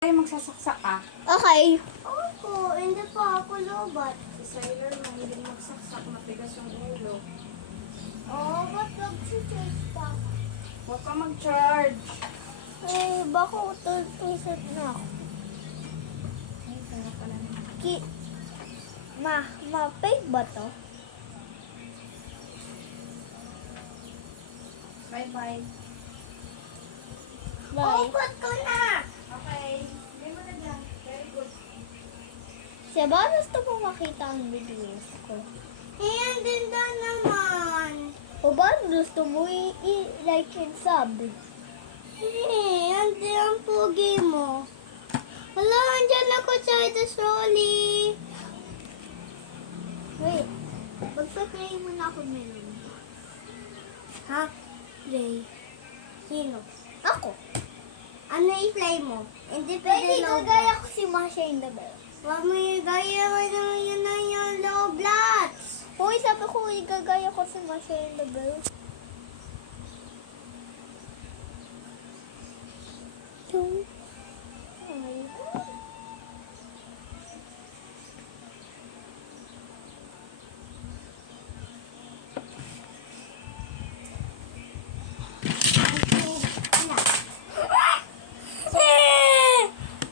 Ay, magsasaksak ka. Okay. Opo, hindi pa ako lobat. Si Sailor mahilig magsaksak, matigas yung ulo. Oh, ba't nag-charge pa? Huwag ka mag-charge. Eh, baka utol-tusot na ako. Ay, kaya pala naman. Fake ba to? Bye-bye. Bye. Upot ko na! Okay. Hindi mo na dyan. Very good. Siya ba gusto mo makita ang videos ko? Eh, ang ganda naman. O ba gusto mo i-like and sub? Eh, ang pugi mo. Hala, andyan ako sa ito, Rolly. Wait, magpa-play muna ako meron. Ha? Play. Sino? Ako. Ano i-play mo? Hindi pwede gagaya ko si Masha in the Bell. Huwag mo igaya mo naman yun na yung Roblox. Hoy, sabi ko igagaya ko si Masha in the Bell. Ay.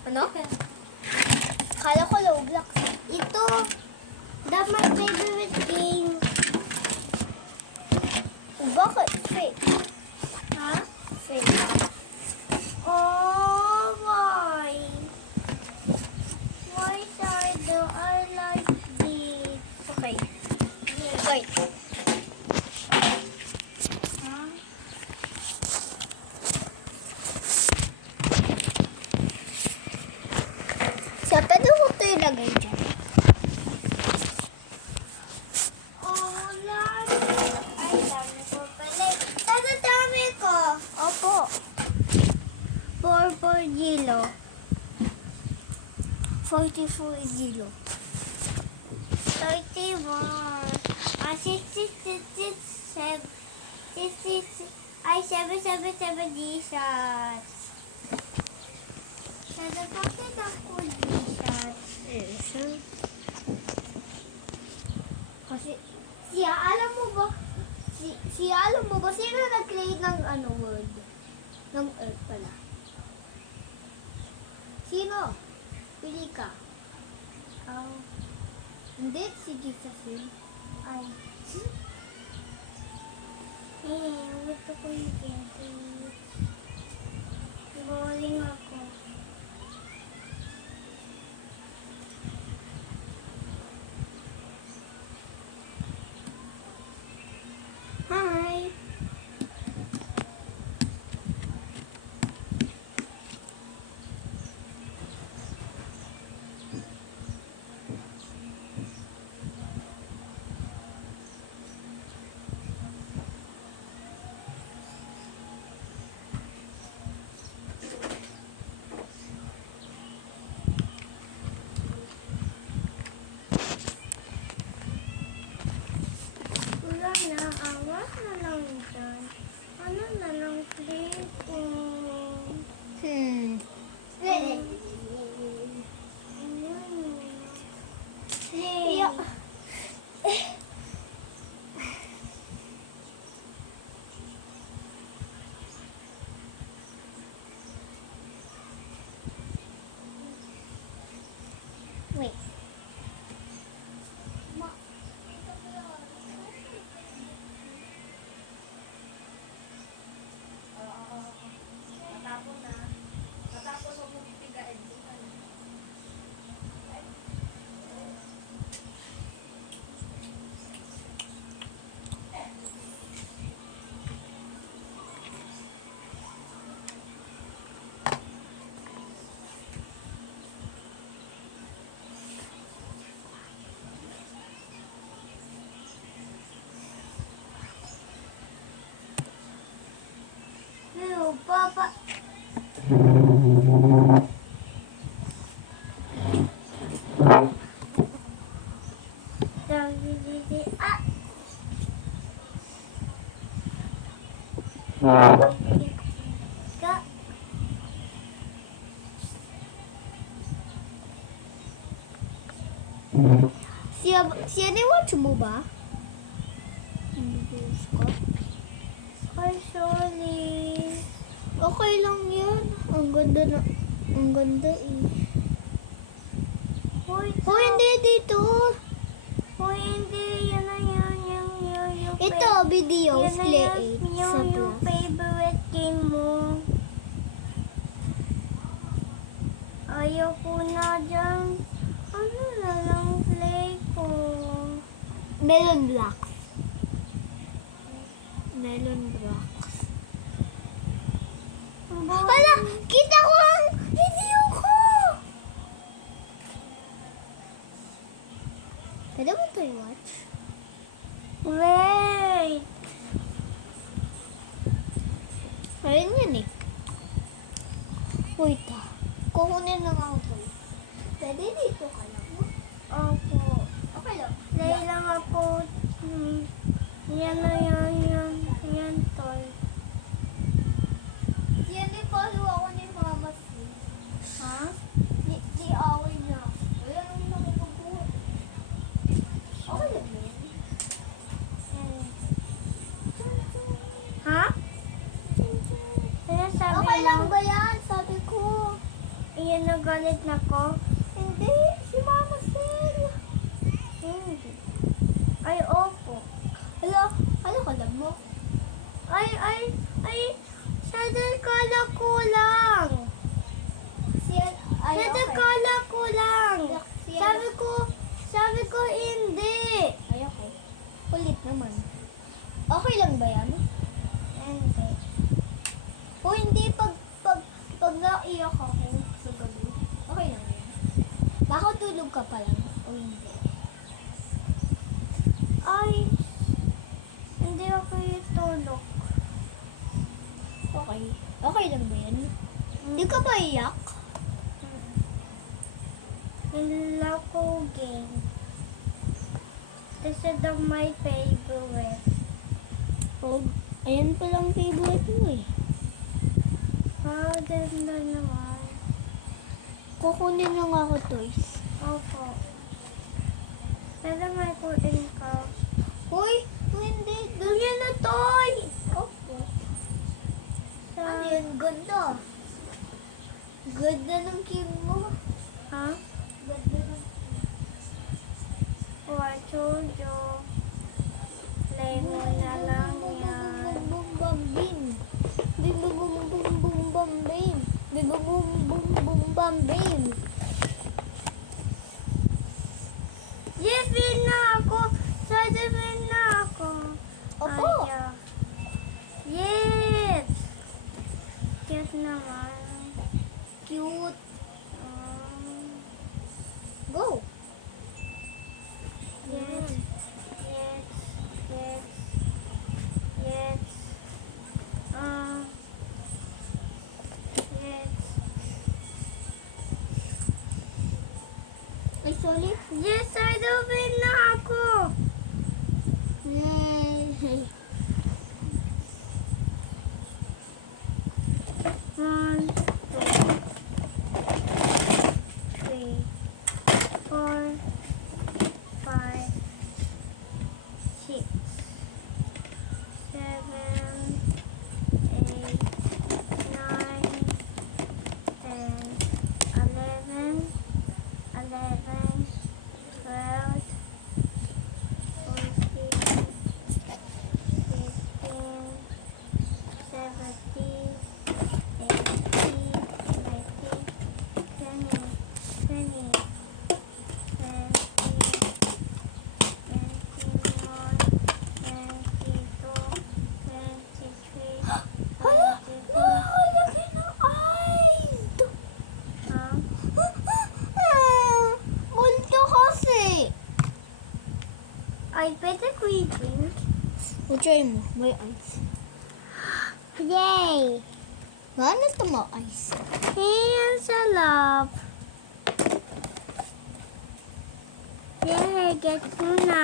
Ano? Kala ko Roblox. Ito, my favorite game. Bakit? Fake. Ha? Fake. Oh, why? Why, Sardo? I like this. Okay. Wait. Siya, pwede ko ito ilagay dyan. Oh, lami. Ay, dami ko pala. Tata, dami ko. Opo. 44 kilo. 44 kilo. 31. 66, 66, ay, 777 D-shots. Sada, bakit ako D-shots? Kasi, alam mo ba, sino nag-create ng word? Ng earth pala. Sino? Pili ka. Hindi, si Jesus yun. Ay. Gusto ko yung candy. Bowling ako. Hi! Wala na, awas na lang dyan. Ano na lang, please? Ready? Wait. Natapos huwag mo pipigain. Papa. Siya watch mo ba? Hindi ko. Ay, sorry. Okay lang yan. Ang ganda eh. Hoy, hindi dito. Hoy, hindi. Yan na yan. Yung Ito, video. Yan na Slay yan. 8 sa Yung plus. favorite game mo. Ayoko na dyan. Ano na lang play ko? Melon blocks. Melon blocks. Hala! Kita ko ang video ko! Pwede mo ito i-watch? Wait! Ayun yan eh. Wait ah. Kukunin lang ako ito. Pwede dito ka lang. Opo. Okay lang. Play lang ako. Yan na yan. Yan, toy. Yan eh, follow ako ni Mama Sis. Ha? Di away niya. Wala nang nakapagkuha. Okay lang yan. Ha? Kaya sabi Okay lang mo, ba yan? Sabi ko. iyan nagalit na ko. Hindi, si Mama Sil. Hindi. Ay, opo. Ano ka lang mo? Ay, sadal kala ko lang. Sadal kala ko lang. Sabi ko hindi. Ay, okay. Kulit naman. Okay lang ba yan? Hindi. O hindi, pag naiyak ako sa gabi, okay lang yan. Baka tulog ka pa lang, o hindi. Ay, hindi ako itulog. Okay. Okay lang ba yan? Hindi ka ba iyak? Nila ko game. This is my favorite. Oh, ayan palang favorite mo eh. How ganda naman. Kukunin lang ako toys. Opo. Pero may kunin ka. Hoy, hindi. Doon yan na toy! Opo. Sa... Ano yan? Ganda. Ganda ng kim mo. Ha? Ganda ng Oh, I told you. Play mo na lang yan. Bum bum bum bim. Bim bum bum bum bum bum bim. Bim bum bum bum bum bum bim. Yes, win na ako! Sada win na ako! Opo. Ay, yes! Cute naman. Cute. Um, Go. yes. Yes. Yes. Yes. Yes. Ay, sorry. Yes, I do win na ako! Yay. 1, 2, 3, 4, 5, 6, 7, 8, 9, 10, 11, 12, 14, 15, 17, 18, 19, 20, 20, Hala, nakalaki ng eyes. Multo kasi. Ay, pwede ko i-drink? O, try mo. May eyes. Yay! Ano ito mo eyes? Yan sa love. Yay, get ko na.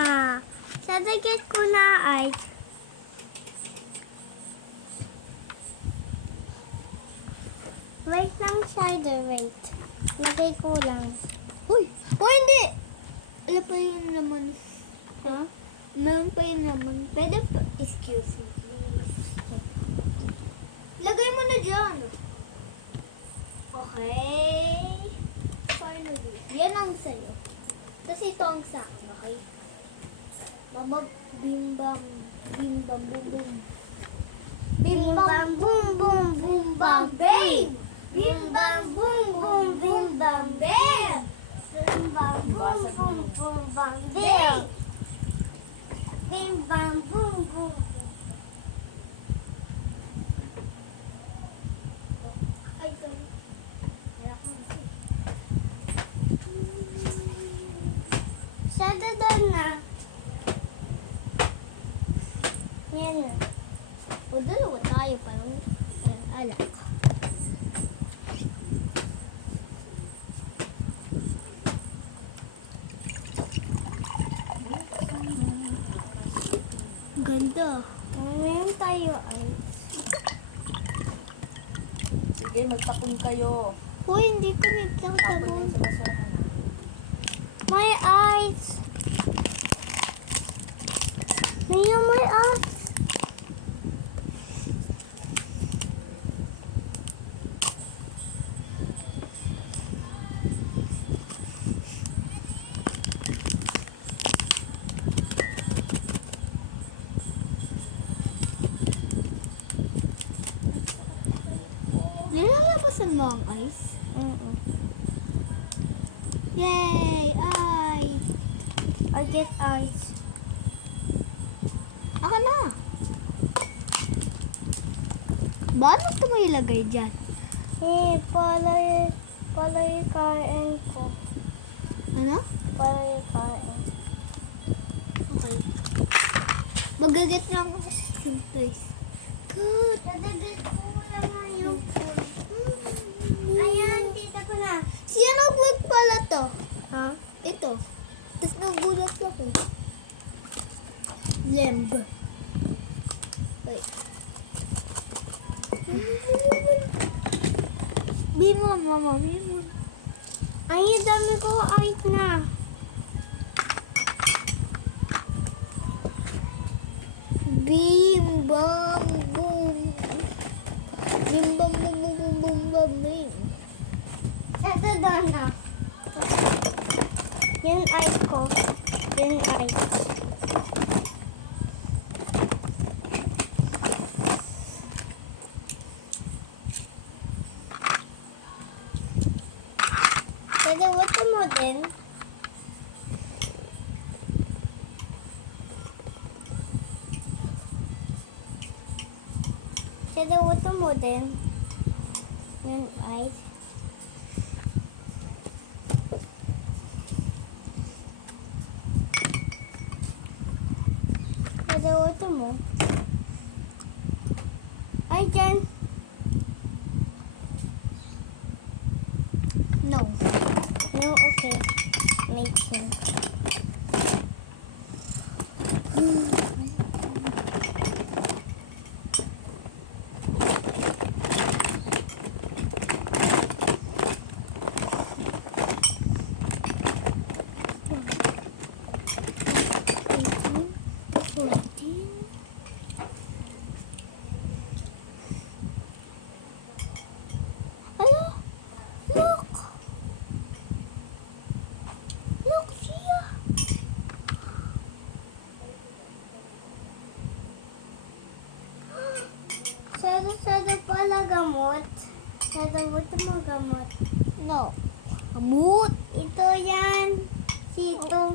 Sada get ko na ay. Wait lang, Shider, wait. Lagay ko lang. Uy! Uy, hindi! pa yung laman. Ha? Meron pa yung laman. Pwede pa. Excuse me, please. Lagay mo na dyan. Okay. Finally. Yan ang sa'yo. Tapos ito ang sa akin, okay? Mama, bim bam, bim bam, boom boom. Bim bam boom boom boom bam bam. Bim bam, boom boom, boom bam, bam. Bim bam boom boom boom bam bam. Bim bam boom boom. Ay, sorry. Meron akong kasi. Sa doon na. Yan na. O, dalawa tayo parang alak. Ganda. Ngayon tayo ay. Sige, magtapon kayo. Hoy, hindi ko Tapon nagtatabon. yun sa basurahan. My eyes. Ngayon my eyes. Nilalabasan mo ang ice? Mm-mm. Yay! Ice! I get eyes. Aka na! Paano ito mo ilagay dyan? Palay kain ko. Ano? Palay kain. Okay. Magagat na ako sa place. Good! Nadagat ko lang ngayon. Ayan, tita ko na. Siya nag-work pala to. Ha? Ito. Tapos nagulat ako. Lemb. Wait. Bimo, mama. Bimo. Ay, dami ko eyes na. Bim, bam, boom. Bim, bam, boom, boom, boom, boom, bam, bim. Ito doon na. Yan eyes ko. Yan eyes. Pwede wato mo din. Pwede wato mo din. Yan eyes. Pwede wato mo. Ay, dyan. No. No, okay. Making. Ano? Look! Look siya! Sada pala gamot. Sada wato mo gamot. No. Amut! Ito yan. Sito.